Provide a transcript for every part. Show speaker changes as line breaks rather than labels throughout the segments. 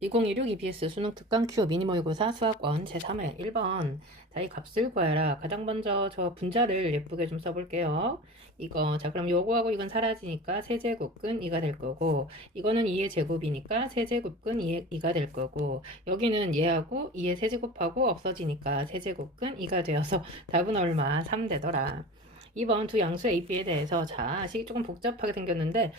2016 EBS 수능 특강 Q 미니 모의고사 수학원 제3회 1번 자, 이 값을 구하라. 가장 먼저 저 분자를 예쁘게 좀 써볼게요. 이거 자 그럼 요거하고 이건 사라지니까 세제곱근 2가 될 거고 이거는 2의 제곱이니까 세제곱근 2의 2가 될 거고 여기는 얘하고 2의 세제곱하고 없어지니까 세제곱근 2가 되어서 답은 얼마? 3 되더라. 이번 두 양수 A, B에 대해서 자 식이 조금 복잡하게 생겼는데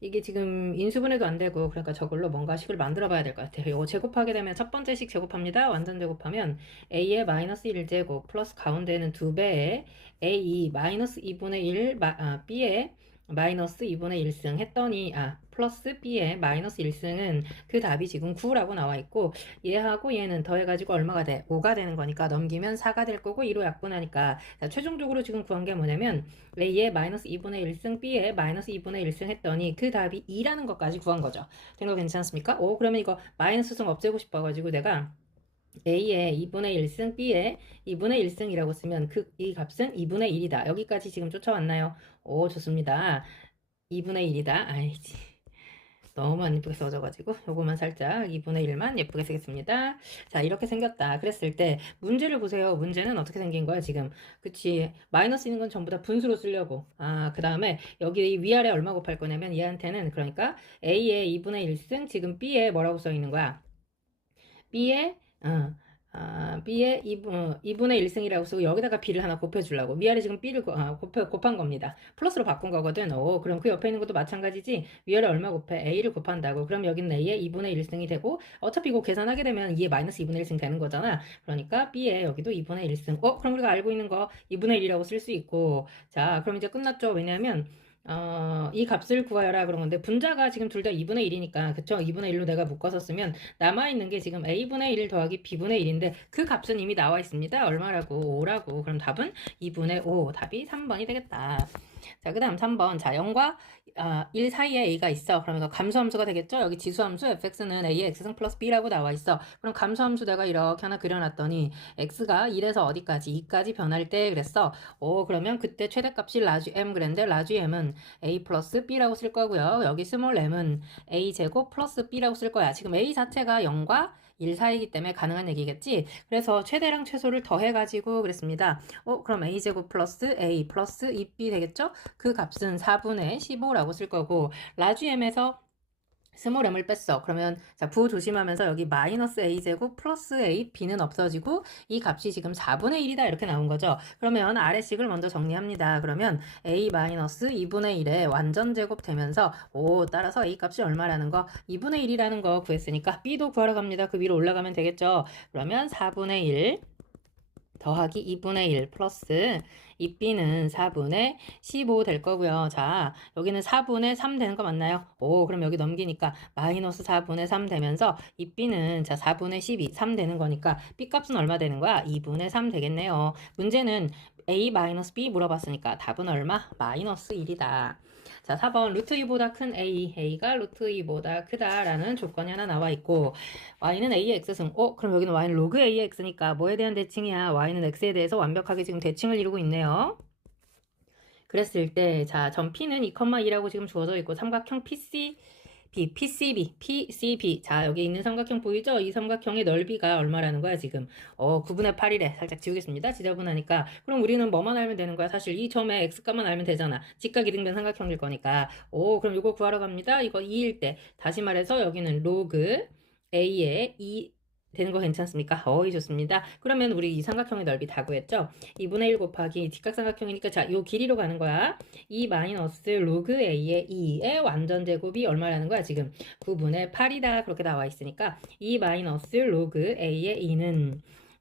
이게 지금 인수분해도 안 되고 그러니까 저걸로 뭔가 식을 만들어 봐야 될 것 같아요. 이거 제곱하게 되면 첫 번째 식 제곱합니다. 완전 제곱하면 a의 마이너스 1제곱 플러스 가운데는 2배의 a 마이너스 2분의 1 마, 아, b의 마이너스 2분의 1승 했더니 아 플러스 b의 마이너스 1승은 그 답이 지금 9라고 나와 있고 얘하고 얘는 더해가지고 얼마가 돼? 5가 되는 거니까 넘기면 4가 될 거고 2로 약분하니까 자, 최종적으로 지금 구한 게 뭐냐면 a의 마이너스 2분의 1승 b의 마이너스 2분의 1승 했더니 그 답이 2라는 것까지 구한 거죠. 된 거 괜찮습니까? 오 그러면 이거 마이너스 승 없애고 싶어가지고 내가 A의 2분의 1승, B의 2분의 1승이라고 쓰면 그 이 값은 2분의 1이다. 여기까지 지금 쫓아왔나요? 오, 좋습니다. 2분의 1이다. 아이지. 너무 안 예쁘게 써져가지고 요거만 살짝 2분의 1만 예쁘게 쓰겠습니다. 자 이렇게 생겼다. 그랬을 때 문제를 보세요. 문제는 어떻게 생긴 거야 지금? 그치 마이너스 있는 건 전부 다 분수로 쓰려고. 아 그 다음에 여기 위아래 얼마 곱할 거냐면 얘한테는 그러니까 A의 2분의 1승 지금 B에 뭐라고 써 있는 거야? B에 어, 아, B의 2분, 2분의 1승이라고 쓰고 여기다가 B를 하나 곱해주려고 위아래 지금 B를 고, 아, 곱해, 곱한 겁니다. 플러스로 바꾼 거거든. 오, 그럼 그 옆에 있는 것도 마찬가지지. 위아래 얼마 곱해? A를 곱한다고. 그럼 여기는 A의 2분의 1승이 되고 어차피 이거 계산하게 되면 2의 마이너스 2분의 1승 되는 거잖아. 그러니까 B에 여기도 2분의 1승. 어, 그럼 우리가 알고 있는 거 2분의 1이라고 쓸 수 있고 자, 그럼 이제 끝났죠. 왜냐하면 어, 이 값을 구하여라 그런 건데 분자가 지금 둘 다 2분의 1이니까 그쵸? 2분의 1로 내가 묶어서 쓰면 남아있는 게 지금 a분의 1 더하기 b분의 1인데 그 값은 이미 나와 있습니다. 얼마라고? 5라고. 그럼 답은 2분의 5. 답이 3번이 되겠다. 자, 그 다음 3번. 자, 0과 아, 1 사이에 a가 있어. 그러면 이거 감소함수가 되겠죠? 여기 지수함수 fx는 a의 x승 플러스 b라고 나와 있어. 그럼 감소함수 내가 이렇게 하나 그려놨더니 x가 1에서 어디까지? 2까지 변할 때 그랬어. 오, 그러면 그때 최대값이 라지 m 그랬는데 라지 m은 a 플러스 b라고 쓸 거고요. 여기 스몰 m은 a 제곱 플러스 b라고 쓸 거야. 지금 a 자체가 0과 1 사이이기 때문에 가능한 얘기겠지. 그래서 최대랑 최소를 더해가지고 그랬습니다. 어, 그럼 a제곱 플러스 a 플러스 2b 되겠죠? 그 값은 4분의 15라고 쓸 거고 라지엠에서 스몰 m을 뺐어. 그러면 자, 부 조심하면서 여기 마이너스 a제곱 플러스 a, b는 없어지고 이 값이 지금 4분의 1이다 이렇게 나온 거죠. 그러면 아래식을 먼저 정리합니다. 그러면 a 마이너스 2분의 1에 완전 제곱 되면서 오 따라서 a 값이 얼마라는 거 2분의 1이라는 거 구했으니까 b도 구하러 갑니다. 그 위로 올라가면 되겠죠. 그러면 4분의 1 더하기 2분의 1 플러스 2b는 4분의 15 될 거고요. 자, 여기는 4분의 3 되는 거 맞나요? 오, 그럼 여기 넘기니까 마이너스 4분의 3 되면서 2b는 자 4분의 12, 3 되는 거니까 b 값은 얼마 되는 거야? 2분의 3 되겠네요. 문제는 a 마이너스 b 물어봤으니까 답은 얼마? 마이너스 1이다. 자, 4번 루트 2보다 큰 a, a가 루트 2보다 크다라는 조건이 하나 나와 있고 y는 a의 x승. 어, 그럼 여기는 y는 로그 a의 x니까 뭐에 대한 대칭이야? y는 x에 대해서 완벽하게 지금 대칭을 이루고 있네요. 그랬을 때, 자, 전 P는 2,2라고 지금 주어져 있고, 삼각형 PC, B, PCB, PCB. 자, 여기 있는 삼각형 보이죠? 이 삼각형의 넓이가 얼마라는 거야, 지금? 어, 9분의 8이래. 살짝 지우겠습니다. 지저분하니까. 그럼 우리는 뭐만 알면 되는 거야? 사실 이 점의 x값만 알면 되잖아. 직각 이등변 삼각형일 거니까. 오, 그럼 이거 구하러 갑니다. 이거 2일 때. 다시 말해서 여기는 로그 A의 2 되는 거 괜찮습니까? 어이 좋습니다. 그러면 우리 이 삼각형의 넓이 다 구했죠? 2분의 1 곱하기 뒷각삼각형이니까 자, 요 길이로 가는 거야. 2 마이너스 로그 a의 2의 완전 제곱이 얼마라는 거야, 지금? 9분의 8이다. 그렇게 나와 있으니까 2 마이너스 로그 a의 2는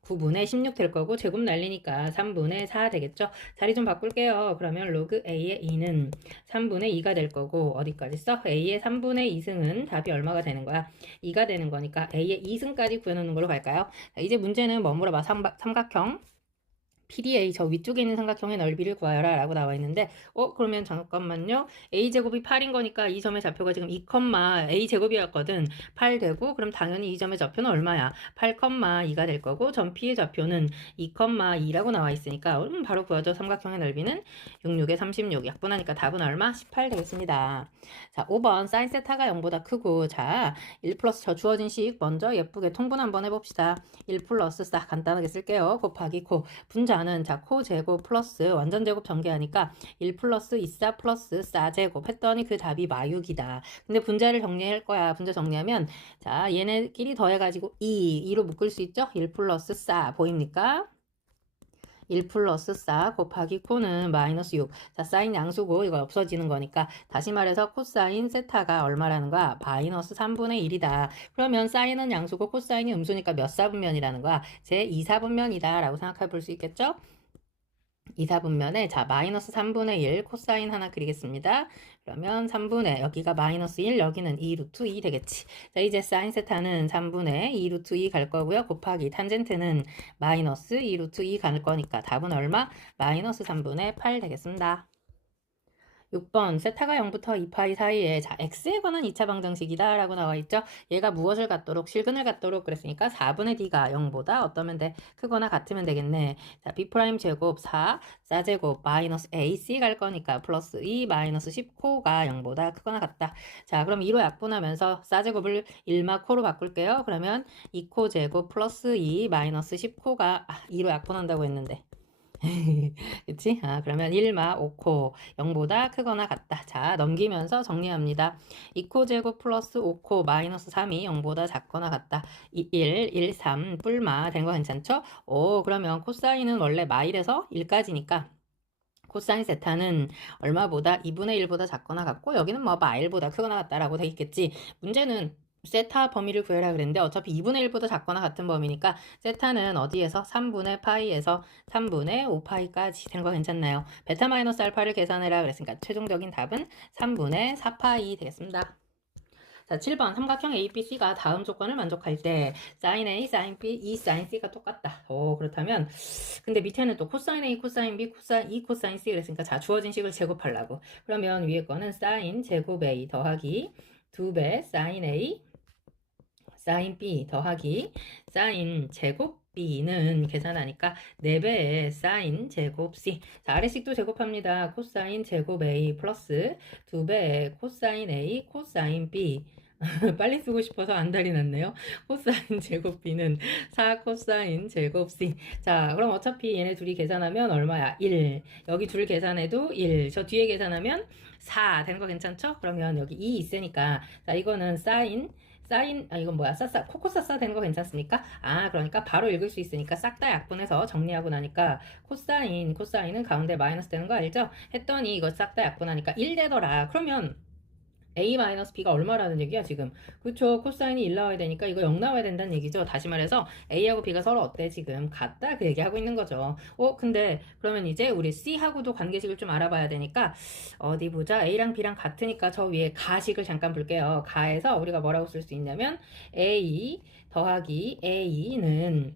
9분의 16 될 거고 제곱 날리니까 3분의 4 되겠죠? 자리 좀 바꿀게요. 그러면 로그 a의 2는 3분의 2가 될 거고 어디까지 써? a의 3분의 2승은 답이 얼마가 되는 거야? 2가 되는 거니까 a의 2승까지 구해놓는 걸로 갈까요? 자, 이제 문제는 뭐 물어봐? 삼각, 삼각형 PDA 저 위쪽에 있는 삼각형의 넓이를 구하여라 라고 나와 있는데 어 그러면 잠깐만요. A제곱이 8인 거니까 이 점의 좌표가 지금 2, A제곱이었거든. 8 되고 그럼 당연히 이 점의 좌표는 얼마야? 8, 2가 될 거고 점 P의 좌표는 2, 2라고 나와 있으니까 음, 바로 구하죠. 삼각형의 넓이는 6, 6에 36 약분하니까 답은 얼마? 18 되겠습니다. 자 5번 사인 세타가 0보다 크고 자 1 플러스 저 주어진 식 먼저 예쁘게 통분 한번 해봅시다. 1 플러스 싹 간단하게 쓸게요. 곱하기 코. 분자 는자코 제곱 플러스 완전 제곱 전개하니까 1 플러스 2사 플러스 4 제곱 했더니 그 답이 마육이다. 근데 분자를 정리할 거야. 분자 정리하면 자 얘네끼리 더해가지고 2 2로 묶을 수 있죠? 1 플러스 4 보입니까 1 플러스 4 곱하기 코는 마이너스 6. 자, 사인 양수고 이거 없어지는 거니까 다시 말해서 코사인 세타가 얼마라는 거야? 마이너스 3분의 1이다. 그러면 사인은 양수고 코사인이 음수니까 몇 사분면이라는 거야? 제 2사분면이다 라고 생각해 볼 수 있겠죠? 2사분면에 자 마이너스 3분의 1 코사인 하나 그리겠습니다. 그러면 3분의 여기가 마이너스 1 여기는 2 루트 2 되겠지. 자 이제 사인 세타는 3분의 2 루트 2 갈 거고요. 곱하기 탄젠트는 마이너스 2 루트 2 갈 거니까 답은 얼마? 마이너스 3분의 8 되겠습니다. 6번 세타가 0부터 2파이 사이에 자 x에 관한 2차 방정식이다 라고 나와 있죠. 얘가 무엇을 갖도록 실근을 갖도록 그랬으니까 4분의 d가 0보다 어떠면 돼? 크거나 같으면 되겠네. 자 b 프라임 제곱 4 4제곱 마이너스 ac 갈 거니까 플러스 2 마이너스 10코가 0보다 크거나 같다. 자 그럼 2로 약분하면서 4제곱을 1마 코로 바꿀게요. 그러면 2코 제곱 플러스 2 마이너스 10코가 아, 2로 약분한다고 했는데 그치? 아, 그러면 1마 5코 0보다 크거나 같다. 자, 넘기면서 정리합니다. 2코 제곱 플러스 5코 마이너스 3이 0보다 작거나 같다. 1, 1, 3 뿔마 된 거 괜찮죠? 오, 그러면 코사인은 원래 마일에서 1까지니까 코사인 세타는 얼마보다 2분의 1보다 작거나 같고 여기는 뭐 마일보다 크거나 같다라고 되겠지. 문제는 세타 범위를 구해라 그랬는데 어차피 2분의 1보다 작거나 같은 범위니까 세타는 어디에서 3분의 파이에서 3분의 5파이까지 되는 거 괜찮나요? 베타 마이너스 알파를 계산해라 그랬으니까 최종적인 답은 3분의 4파이 되겠습니다. 자, 7번 삼각형 ABC가 다음 조건을 만족할 때 sin A, sin B, E, sin C가 똑같다. 오, 그렇다면 근데 밑에는 또 코사인 A, 코사인 B, 코사인 E, 코사인 C 그랬으니까 자, 주어진 식을 제곱하려고. 그러면 위에 거는 sin 제곱 A 더하기 2배 sin A 사인 B 더하기 사인 제곱 B는 계산하니까 4배의 사인 제곱 C. 자, 아래식도 제곱합니다. 코사인 제곱 A 플러스 2배의 코사인 A 코사인 B. 빨리 쓰고 싶어서 안달이 났네요. 코사인 제곱 B는 4 코사인 제곱 C. 자, 그럼 어차피 얘네 둘이 계산하면 얼마야? 1. 여기 둘 계산해도 1. 저 뒤에 계산하면 4. 되는 거 괜찮죠? 그러면 여기 2 있으니까. 자, 이거는 사인 사인 아 이건 뭐야 싸싸 코코싸싸 되는 거 괜찮습니까? 아 그러니까 바로 읽을 수 있으니까 싹 다 약분해서 정리하고 나니까 코사인 코사인은 가운데 마이너스 되는 거 알죠? 했더니 이거 싹 다 약분하니까 1 되더라 그러면 a-b가 얼마라는 얘기야 지금? 그쵸? 코사인이 1 나와야 되니까 이거 0 나와야 된다는 얘기죠? 다시 말해서 a하고 b가 서로 어때 지금? 같다? 그 얘기하고 있는 거죠. 어 근데 그러면 이제 우리 c하고도 관계식을 좀 알아봐야 되니까 어디 보자. A랑 b랑 같으니까 저 위에 가식을 잠깐 볼게요. 가에서 우리가 뭐라고 쓸 수 있냐면 a 더하기 a는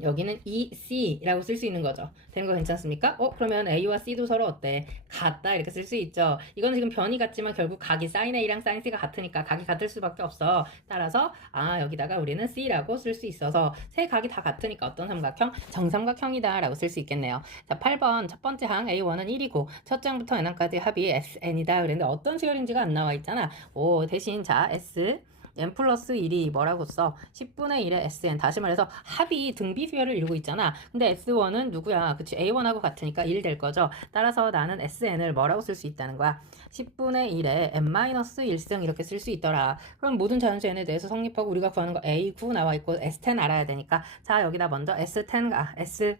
여기는 EC라고 쓸 수 있는 거죠. 되는 거 괜찮습니까? 어, 그러면 A와 C도 서로 어때? 같다 이렇게 쓸 수 있죠. 이건 지금 변이 같지만 결국 각이 sin A랑 sin C가 같으니까 각이 같을 수밖에 없어. 따라서 아 여기다가 우리는 C라고 쓸 수 있어서 세 각이 다 같으니까 어떤 삼각형? 정삼각형이다 라고 쓸 수 있겠네요. 자 8번 첫 번째 항 A1은 1이고 첫 장부터 n항까지 합이 SN이다 그랬는데 어떤 시열인지가 안 나와 있잖아. 오 대신 자 S n 플러스 1이 뭐라고 써? 10분의 1의 sn. 다시 말해서 합이 등비수열을 이루고 있잖아. 근데 s1은 누구야? 그치? a1하고 같으니까 1 될 거죠. 따라서 나는 sn을 뭐라고 쓸 수 있다는 거야? 10분의 1에 n-1승 이렇게 쓸 수 있더라. 그럼 모든 자연수 n에 대해서 성립하고 우리가 구하는 거 a9 나와 있고 s10 알아야 되니까 자 여기다 먼저 s10가 s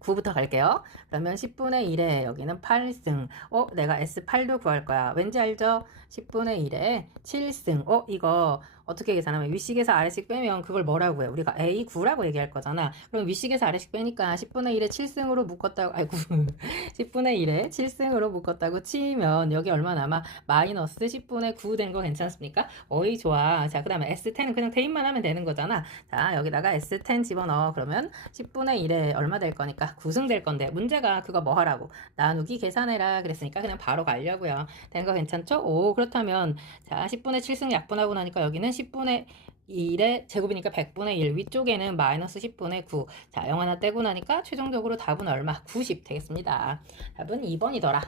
9부터 갈게요. 그러면 10분의 1에 여기는 8승. 어, 내가 S8도 구할 거야. 왠지 알죠? 10분의 1에 7승. 어, 이거 어떻게 계산하면 윗식에서 아래식 빼면 그걸 뭐라고 해? 우리가 A9라고 얘기할 거잖아. 그럼 윗식에서 아래식 빼니까 10분의 1에 7승으로 묶었다고, 아이고, 10분의 1에 7승으로 묶었다고 치면 여기 얼마 남아? 마이너스 10분의 9 된 거 괜찮습니까? 어이, 좋아. 자, 그 다음에 S10은 그냥 대입만 하면 되는 거잖아. 자, 여기다가 S10 집어넣어. 그러면 10분의 1에 얼마 될 거니까 9승 될 건데 문제가 그거 뭐 하라고? 나누기 계산해라 그랬으니까 그냥 바로 가려고요. 된 거 괜찮죠? 오, 그렇다면 자, 10분의 7승 약분하고 나니까 여기는 10분의 1의 제곱이니까 100분의 1 위쪽에는 마이너스 10분의 9. 자, 0 하나 떼고 나니까 최종적으로 답은 얼마? 90 되겠습니다. 답은 2번이더라.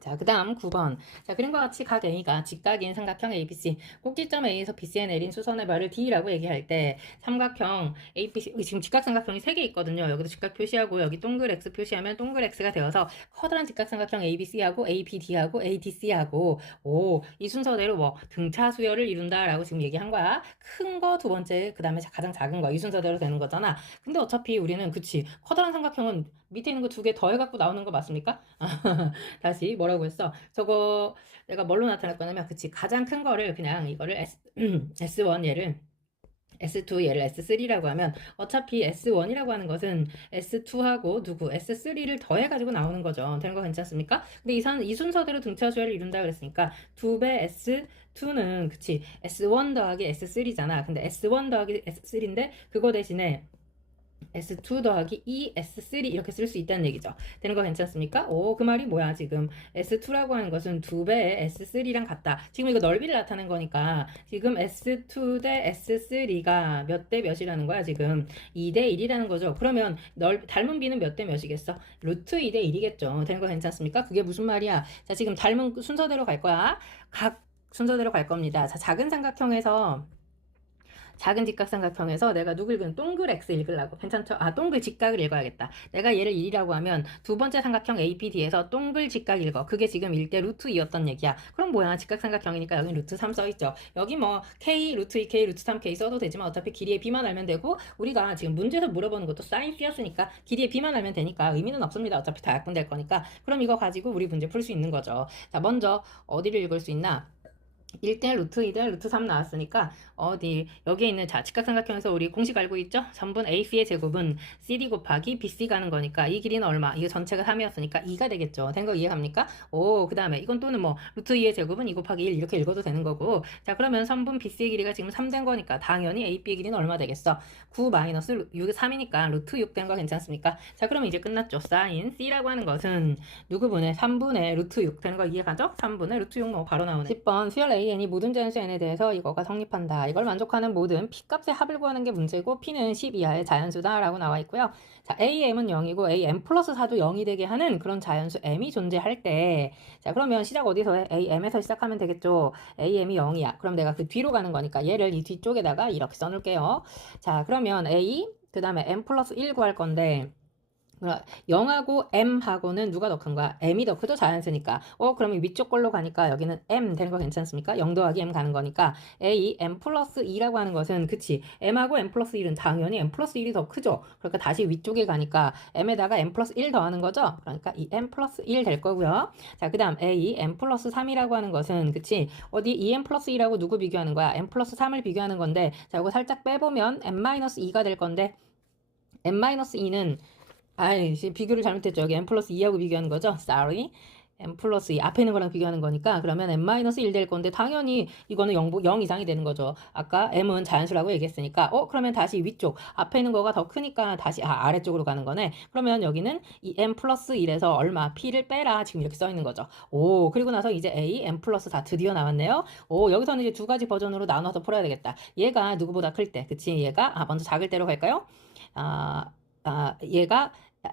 자, 그 다음 9번. 자, 그림과 같이 각 A가 직각인 삼각형 ABC, 꼭지점 A에서 BC에 내린 수선의 발을 D라고 얘기할 때 삼각형 ABC, 지금 직각삼각형이 3개 있거든요. 여기도 직각 표시하고 여기 동글 X 표시하면 동글 X가 되어서 커다란 직각삼각형 ABC하고 ABD하고 ADC하고 오, 이 순서대로 뭐 등차 수열을 이룬다라고 지금 얘기한 거야. 큰 거 두 번째, 그 다음에 가장 작은 거 이 순서대로 되는 거잖아. 근데 어차피 우리는 그치 커다란 삼각형은 밑에 있는 거 두 개 더해갖고 나오는 거 맞습니까? 다시 뭐 라고 했어? 저거 내가 뭘로 나타낼 거냐면 그치 가장 큰 거를 그냥 이거를 S, S1 얘를 S2 얘를 S3라고 하면 어차피 S1이라고 하는 것은 S2하고 누구 S3를 더해가지고 나오는 거죠. 되는 거 괜찮습니까? 근데 이, 산, 이 순서대로 등차 수열을 이룬다 그랬으니까 2배 S2는 그치 S1 더하기 S3잖아. 근데 S1 더하기 S3인데 그거 대신에 S2 더하기 2 S3 이렇게 쓸 수 있다는 얘기죠. 되는 거 괜찮습니까? 오, 그 말이 뭐야, 지금. S2라고 하는 것은 2배의 S3랑 같다. 지금 이거 넓이를 나타낸 거니까, 지금 S2 대 S3가 몇 대 몇이라는 거야, 지금. 2 대 1이라는 거죠. 그러면 넓, 닮은 비는 몇 대 몇이겠어? 루트 2 대 1이겠죠. 되는 거 괜찮습니까? 그게 무슨 말이야? 자, 지금 닮은 순서대로 갈 거야. 각 순서대로 갈 겁니다. 자, 작은 삼각형에서 작은 직각삼 각형에서 내가 누구 읽으면 동글 X 읽으려고 괜찮죠? 아 동글 직각을 읽어야겠다. 내가 얘를 1이라고 하면 두 번째 삼각형 APD에서 동글 직각 읽어. 그게 지금 1대 루트 2였던 얘기야. 그럼 뭐야? 직각 삼각형이니까 여기 루트 3 써있죠. 여기 뭐 K 루트 2K 루트 3K 써도 되지만 어차피 길이의 B만 알면 되고 우리가 지금 문제에서 물어보는 것도 사인 C였으니까 길이의 B만 알면 되니까 의미는 없습니다. 어차피 다 약분될 거니까. 그럼 이거 가지고 우리 문제 풀 수 있는 거죠. 자 먼저 어디를 읽을 수 있나? 1대 루트 2대 루트 3 나왔으니까 어디 여기에 있는 자 직각삼각형에서 우리 공식 알고 있죠? 전분 AC의 제곱은 CD 곱하기 BC 가는 거니까 이 길이는 얼마? 이거 전체가 3이었으니까 2가 되겠죠. 된거 이해갑니까? 오, 그 다음에 이건 또는 뭐 루트 2의 제곱은 2 곱하기 1 이렇게 읽어도 되는 거고 자 그러면 선분 BC의 길이가 지금 3 된 거니까 당연히 AB의 길이는 얼마 되겠어? 9 마이너스 6, 3이니까 루트 6 된 거 괜찮습니까? 자 그러면 이제 끝났죠. 사인 C라고 하는 것은 누구분의 3분의 루트 6 되는 거 이해가죠? 3분의 루트 6 뭐 바로 나오네. 10번 수열 AN이 모든 자연수 N에 대해서 이거가 성립한다. 이걸 만족하는 모든 P값의 합을 구하는 게 문제고 P는 10 이하의 자연수다 라고 나와 있고요. 자, AM은 0이고 AM 플러스 4도 0이 되게 하는 그런 자연수 M이 존재할 때 자, 그러면 시작 어디서 해? AM에서 시작하면 되겠죠. AM이 0이야. 그럼 내가 그 뒤로 가는 거니까 얘를 이 뒤쪽에다가 이렇게 써놓을게요. 자, 그러면 A 그 다음에 M 플러스 1 구할 건데 0하고 M하고는 누가 더큰 거야? M이 더 크죠? 자연수니까. 어, 그러면 위쪽 걸로 가니까 여기는 M 되는 거 괜찮습니까? 0 더하기 M 가는 거니까 A, M 플러스 2라고 하는 것은 그치. M하고 M 플러스 1은 당연히 M 플러스 1이 더 크죠? 그러니까 다시 위쪽에 가니까 M에다가 M 플러스 1 더하는 거죠? 그러니까 이 M 플러스 1 될 거고요. 자, 그 다음 A, M 플러스 3이라고 하는 것은 그치. 어디 E M 플러스 2라고 누구 비교하는 거야? M 플러스 3을 비교하는 건데 자, 이거 살짝 빼보면 M 마이너스 2가 될 건데 M 마이너스 2는 아이, 비교를 잘못했죠. 여기 n 플러스 2하고 비교하는 거죠. sorry. n 플러스 2 앞에 있는 거랑 비교하는 거니까 그러면 n 마이너스 1 될 건데 당연히 이거는 0, 0 이상이 되는 거죠. 아까 m은 자연수라고 얘기했으니까 어 그러면 다시 위쪽 앞에 있는 거가 더 크니까 다시 아, 아래쪽으로 가는 거네. 그러면 여기는 이 n 플러스 1에서 얼마 p를 빼라 지금 이렇게 써 있는 거죠. 오 그리고 나서 이제 a n 플러스 4 드디어 나왔네요. 오 여기서는 이제 두 가지 버전으로 나눠서 풀어야 되겠다. 얘가 누구보다 클 때, 그치? 얘가 아 먼저 작을 때로 갈까요? 아, 아 얘가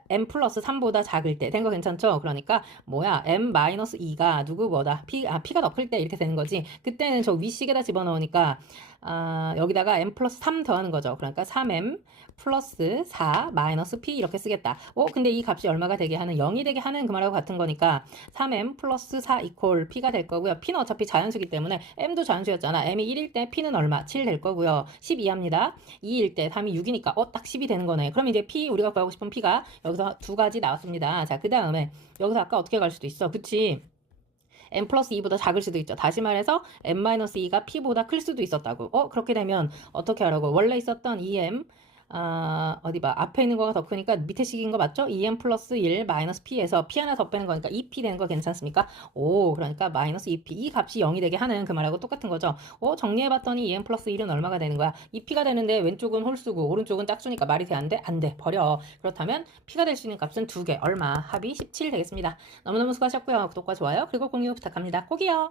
m 플러스 3보다 작을 때 된 거 괜찮죠? 그러니까 뭐야 m 마이너스 2가 누구보다 p 아 p가 더 클 때 이렇게 되는 거지. 그때는 저 위식에다 집어넣으니까 아, 여기다가 m 플러스 3 더하는 거죠. 그러니까 3m 플러스 4 마이너스 p 이렇게 쓰겠다. 어, 근데 이 값이 얼마가 되게 하는 0이 되게 하는 그 말하고 같은 거니까 3m 플러스 4 이퀄 p가 될 거고요. p는 어차피 자연수기 때문에 m도 자연수였잖아. m이 1일 때 p는 얼마? 7 될 거고요. 12합니다. 2일 때 3이 6이니까 어, 딱 10이 되는 거네. 그럼 이제 p 우리가 구하고 싶은 p가 여기서 두 가지 나왔습니다. 자, 그 다음에 여기서 아까 어떻게 갈 수도 있어. 그치? N 플러스 2보다 작을 수도 있죠. 다시 말해서 n 마이너스 2가 p보다 클 수도 있었다고. 어, 그렇게 되면 어떻게 하라고? 원래 있었던 2m 아, 어디 봐. 앞에 있는 거가 더 크니까 밑에 식인 거 맞죠? 2m 플러스 1 마이너스 p에서 p 하나 더 빼는 거니까 2p 되는 거 괜찮습니까? 오, 그러니까 마이너스 2p. 이 값이 0이 되게 하는 그 말하고 똑같은 거죠. 어, 정리해봤더니 2m 플러스 1은 얼마가 되는 거야? 2p가 되는데 왼쪽은 홀수고 오른쪽은 짝수니까 말이 돼? 안 돼? 안 돼. 버려. 그렇다면 p가 될 수 있는 값은 두 개. 얼마? 합이 17 되겠습니다. 너무너무 수고하셨고요. 구독과 좋아요 그리고 공유 부탁합니다. 꼭이요.